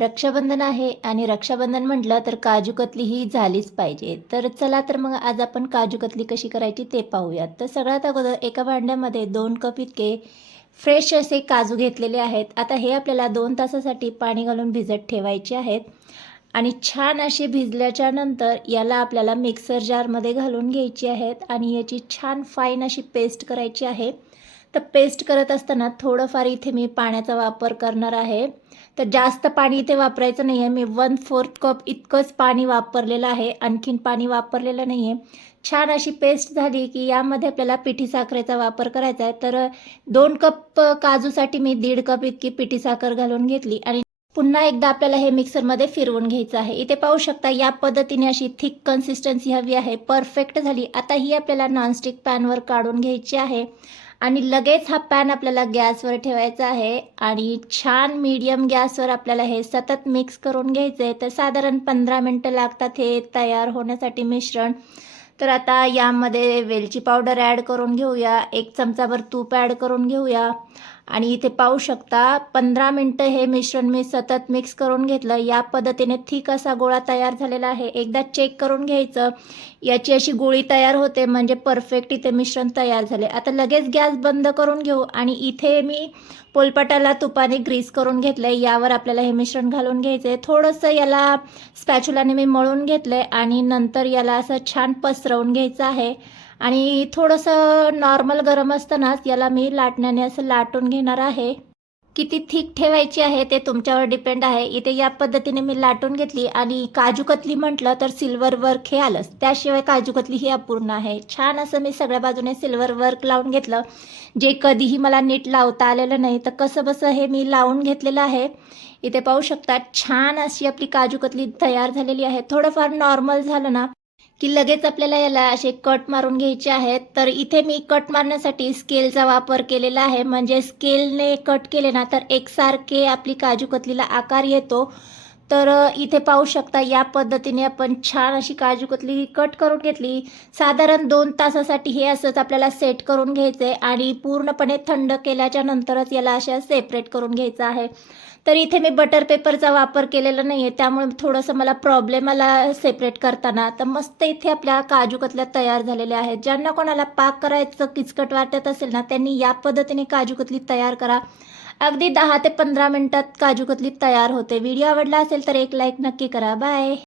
रक्षाबंधन आहे आणि रक्षाबंधन म्हटलं तर काजू कतली ही झालीच पाहिजे. तर चला तर मग आज आपण काजू कतली कशी करायची ते पाहूयात. तर सगळ्यात अगोदर एका भांड्यामध्ये 2 कप इतके फ्रेश असे काजू घेतलेले आहेत. आता हे आपल्याला 2 तासासाठी पाणी घालून भिजत ठेवायचे आहेत आणि छान असे भिजल्याच्या नंतर याला आपल्याला मिक्सर जारमध्ये घालून घ्यायची आहेत आणि याची छान फाईन अशी पेस्ट करायची आहे. तर पेस्ट करत असताना थोडंफार इथे मी पाण्याचा वापर करणार आहे. तर जास्त पाणी इथे वापरायचं नाही आहे. मी 1/4 कप इतकंच पाणी वापरलेलं आहे, आणखीन पाणी वापरलेलं नाही आहे. छान अशी पेस्ट झाली की यामध्ये आपल्याला पिठी साखरेचा वापर करायचा आहे. तर 2 कप काजूसाठी मी 1.5 कप इतकी पिठी साखर घालून घेतली आणि पुन्हा एकदा आपल्याला हे मिक्सरमध्ये फिरवून घ्यायचं आहे. इथे पाहू शकता या पद्धतीने अशी थिक कन्सिस्टन्सी हवी आहे. परफेक्ट झाली. आता ही आपल्याला नॉनस्टिक पॅनवर काढून घ्यायची आहे आणि लगेच हा पॅन आपल्याला गॅसवर ठेवायचा आहे आणि छान मीडियम गॅसवर आपल्याला हे सतत मिक्स करून घ्यायचं आहे. तर साधारण 15 मिनटं लागतात हे तयार होण्यासाठी मिश्रण. तर आता यामध्ये वेलची पावडर ॲड करून घेऊया, 1 चमचाभर तूप ॲड करून घेऊया आणि इथे पाहू शकता 15 मिनटं हे मिश्रण मी सतत मिक्स करून घेतलं. या पद्धतीने थिक असा गोळा तयार झालेला आहे. एकदा चेक करून घ्यायचं, याची अशी गोळी तयार होते म्हणजे परफेक्ट इथे मिश्रण तयार झाले. आता लगेच गॅस बंद करून घेऊ आणि इथे मी पोलपाटाला तुपाने ग्रीस करून घेतलं आहे. यावर आपल्याला हे मिश्रण घालून घ्यायचं आहे. थोडंसं याला स्पॅच्युलाने मी मळून घेतलं आहे आणि नंतर याला असं छान पसरवून घ्यायचं आहे आणि थोडंसं नॉर्मल गरम असतानाच याला मी लाटण्याने असं लाटून घेणार आहे. किती थिक ठेवायची आहे ते तुमच्यावर डिपेंड आहे. इथे या पद्धतीने मी लाटून घेतली आणि काजू कतली म्हटलं तर सिल्वर वर्क हे आलंच, त्याशिवाय काजू कतली ही अपूर्ण आहे. छान असं मी सगळ्या बाजूने सिल्वर वर्क लावून घेतलं, जे कधीही मला नीट लावता आलेलं नाही. तर कसं बसं हे मी लावून घेतलेलं आहे. इथे पाहू शकता छान अशी आपली काजू कतली तयार झालेली आहे. थोडंफार नॉर्मल झालं ना की लगेच आपल्याला याला असे कट मारून घ्यायचे आहेत. तर इथे मी कट मारण्यासाठी स्केलचा वापर केलेला आहे. म्हणजे स्केलने कट केले ना तर एकसारखे आपली काजू कतलीला आकार येतो. तर इथे पाहू शकता या पद्धतीने आपण छान अशी काजू कतली कट करून घेतली. साधारण 2 तासासाठी हे असंच आपल्याला सेट करून घ्यायचं आहे आणि पूर्णपणे थंड केल्याच्या नंतरच याला अशा सेपरेट करून घ्यायचं आहे. तर इथे मी बटर पेपरचा वापर केलेला नाही आहे, त्यामुळे थोडंसं मला प्रॉब्लेम आला सेपरेट करताना. तर मस्त इथे आपल्या काजू कतल्या तयार झालेल्या आहेत. ज्यांना कोणाला पाक करायचं किचकट वाटत असेल ना त्यांनी या पद्धतीने काजू कतली तयार करा. अगदी 10 ते 15 मिनिटात काजू कतली तयार होते. व्हिडिओ आवडला असेल तर एक लाईक नक्की करा. बाय.